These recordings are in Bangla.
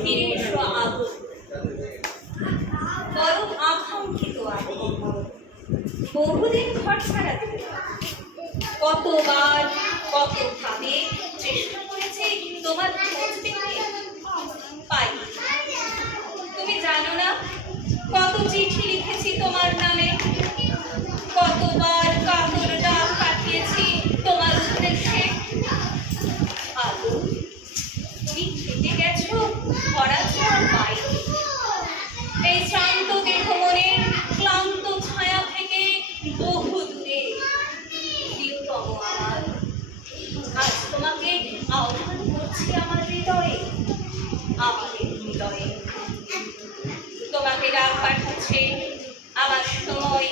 ফিরে এসো আগুন, বড় আকাঙ্ক্ষিত আগুন। বহুদিন ঘর ছাড়া দিতে কতবার কতভাবে চেষ্টা করেছে তোমার খোঁজ পেতে, পাই। তুমি জানো না কত চিঠি লিখেছি তোমার নামে, কতবার কাতর ডাক পাঠিয়েছি তোমার উদ্দেশ্যে। আগুন, তুমি থেকে গেছো ভরা ঝড় বাইরে। এই শ্রান্ত দেহ মনের ক্লান্ত ছায়া থেকে বহু দূরে প্রিয়তম আমার, আজ তোমাকে আহ্বান করছি আমার হৃদয়ে, আমাদের হৃদয়ে। তোমাকে ডাক পাঠাচ্ছে আমার সময়,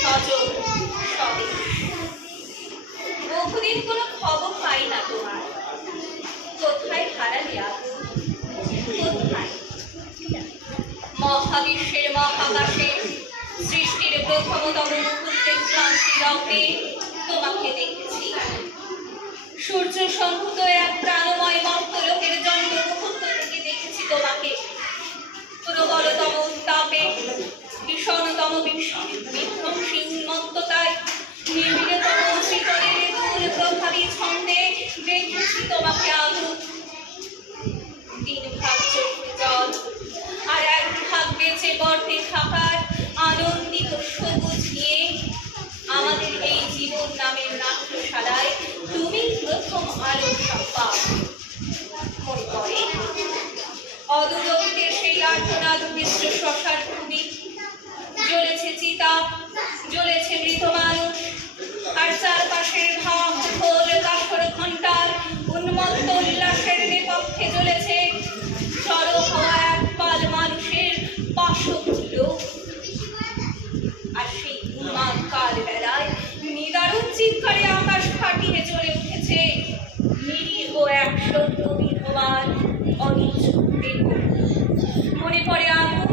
সজল, স্বদেশ। বহুদিন কোনো খবর পাই না তোমার, কোথায় হারালে আগুন, কোথায়? মহাবিশ্বের মহাকাশে সৃষ্টির প্রথমতম মুহূর্তের ক্লান্তি লগ্নে তোমাকে দেখেছি। সূর্য সম্ভূত এক প্রাণময় মর্তলোকের জন্ম মুহূর্ত থেকে দেখেছি তোমাকে। প্রবলতম উত্তাপে, ভীষণতম বিধ্বংসী উন্মত্ততায়, নিবিড়তম শীতলের দূর প্রভাবী ছন্দে দেখেছি তোমাকে আগুন। 3 ভাগ চোখে জল আর 1 ভাগ বেঁচে বর্তে থাকার আনন্দিত সবুজ নিয়ে আমাদের এই জীবন নামের নাট্যশালায় তুমি প্রথম আলো সম্পাদ। মনে পড়ে অদূরবর্তী সেই আর্তনাদ মিশ্র শ্মশান ভূমি, জ্বলেছে চিতা, জ্বলেছে মৃত মানুষ, আর চারপাশের ঘাম খোল কাঠর ঘণ্টার উন্মত্ত উল্লাসের নেপথ্যে জ্বলেছে জড়ো হওয়া একপাল মানুষের বাসগুলো। আর সেই উন্মাদ কাল বেলায় নিদারুণ চিৎকারে আকাশ ফাটিয়ে জ্বলে উঠেছে নিরীহ এক সত্য বিধবার অনিচ্ছুক দেহ। মনে পড়ে আগুন,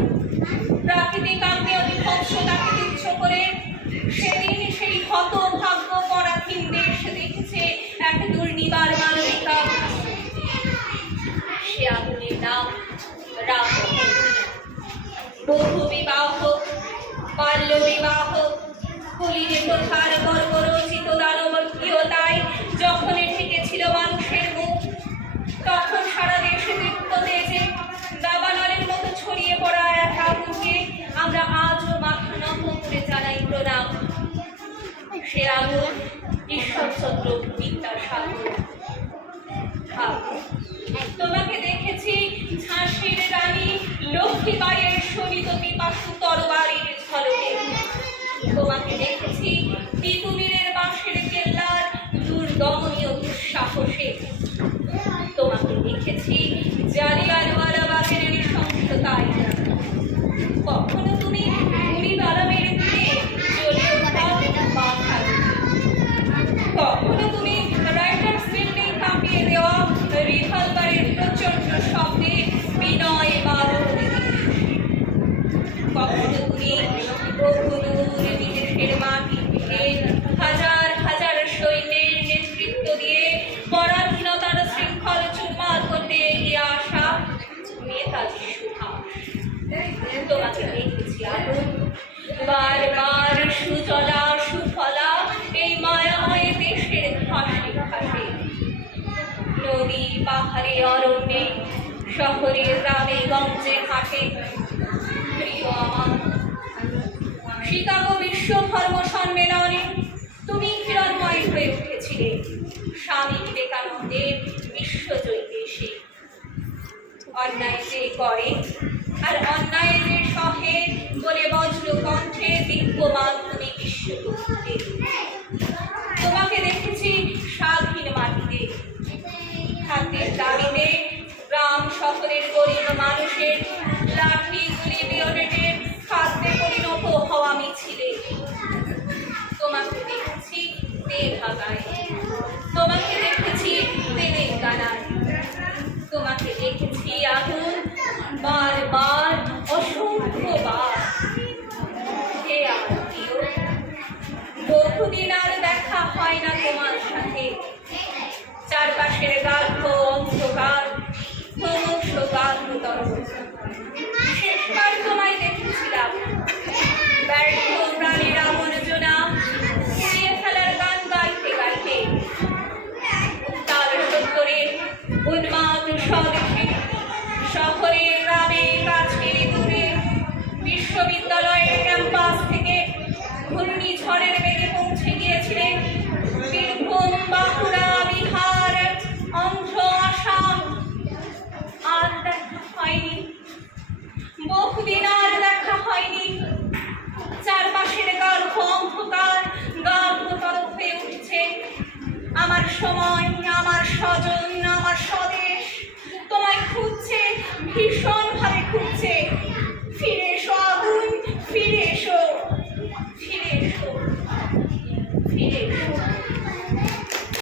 প্রাকৃতিক আগ্নে অধিধ্বংসতাকে তুচ্ছ করে সেদিন সেই হতভাগ্য পরাধীন দেশ দেখেছে এক দুর্নিবার মানবিকা। সে আগুনের নাম রাম। বহু বিবাহ, বাল্য বিবাহ, কলিতে প্রথার গর্বরচিত দানবীয়তায় যখন ঠেকেছিল মানুষের মুখ, তখন সারা দেশে দীপ্ত তেজে দাবানলের মতো ছড়িয়ে পড়া এক আগুনকে আমরা আজও মাথা নত করে জানাই প্রণাম। সে আগুন ঈশ্বরচন্দ্র বিদ্যাসাগর। তোমাকে দেখেছি ঝাঁসির রানী লক্ষ্মীবাইয়ের শোণিত পিপাসু তরবারির ঝলকে। তোমাকে দেখেছি তিতুমিরের বাঁশের কেল্লার দুর্দমনীয় দুঃসাহসে। তোমাকে দেখেছি জালিয়ানওয়ালাবাগের নৃশংসতায়। কখনো তুমি গুলিবালামের দিকে জ্বলে ওঠা বাধা, কখনো তুমি রাইটার্স বিল্ডিং কাঁপিয়ে দেওয়া রিভলভারের প্রচন্ড শব্দে বিনয় বাদল, কখনো তুমি বহুদূর বিদেশের মাটি থেকে হাজার হাজার সৈন্যের নেতৃত্ব দিয়ে পরাধীনতার শৃঙ্খল চুরমার করতে এগিয়ে আসা নেতাজি সুভাষ। তোমাকে দেখেছি আগুন, বারবার সুজলা সুফলা এই মায়াময় দেশের ঘাসে ঘাসে, নদী পাহাড়ে অরণ্যে, শহরে গ্রামে গঞ্জে ঘাটে। প্রিয় আমার, শিকাগো বিশ্ব ধর্ম সম্মেলনে তুমি হিরণময় হয়ে উঠেছিলে স্বামী বিবেকানন্দের বিশ্বজয়ী দেশে। অন্যায় যে করে আর অন্যায় যে সহে বলে বজ্র কণ্ঠে দিব্যমান তুমি বিশ্বকে। তোমাকে দেখেছি স্বাধীন মাটিতে, খাদ্যের দাবিতে গ্রাম শহরের গরিব মানুষের লাঠি গুলি বিয়নেটের খাদ্যে পরিণত হওয়া মিছিলে। তোমাকে দেখেছি তেভাগায়, তোমাকে দেখেছি তেলেঙ্গানায়, তোমাকে দেখেছি আগুন বারবার অসংখ্যবার। হে আমার প্রিয়, বহুদিন আর দেখা হয় না তোমার সাথে। চারপাশের গাঢ় অন্ধকার ক্রমশ গাঢ়তর। শেষবার তোমায় দেখেছিলাম ব্যর্থ প্রাণের আবর্জনা পুড়িয়ে ফেলার গান গাইতে গাইতে। তার সত্তরে উন্মাদ স্বদেশে শহরে গ্রামে কাছে দূরে বিশ্ববিদ্যালয়ের ক্যাম্পাস থেকে ঘূর্ণিঝড়ের বেগে পৌঁছে গিয়েছিলেন বীরভূম, বাঁকুড়া, বিহার, অন্ধ্র, আসাম। আর দেখা হয়নি, বহুদিন আর দেখা হয়নি। চারপাশের গাঢ় অন্ধকার গাঢ়তর হয়ে উঠছে। আমার সময়, আমার স্বজন, আমার স্বদেশ তোমায় খুঁজছে, ভীষণ ভাবে খুঁজছে।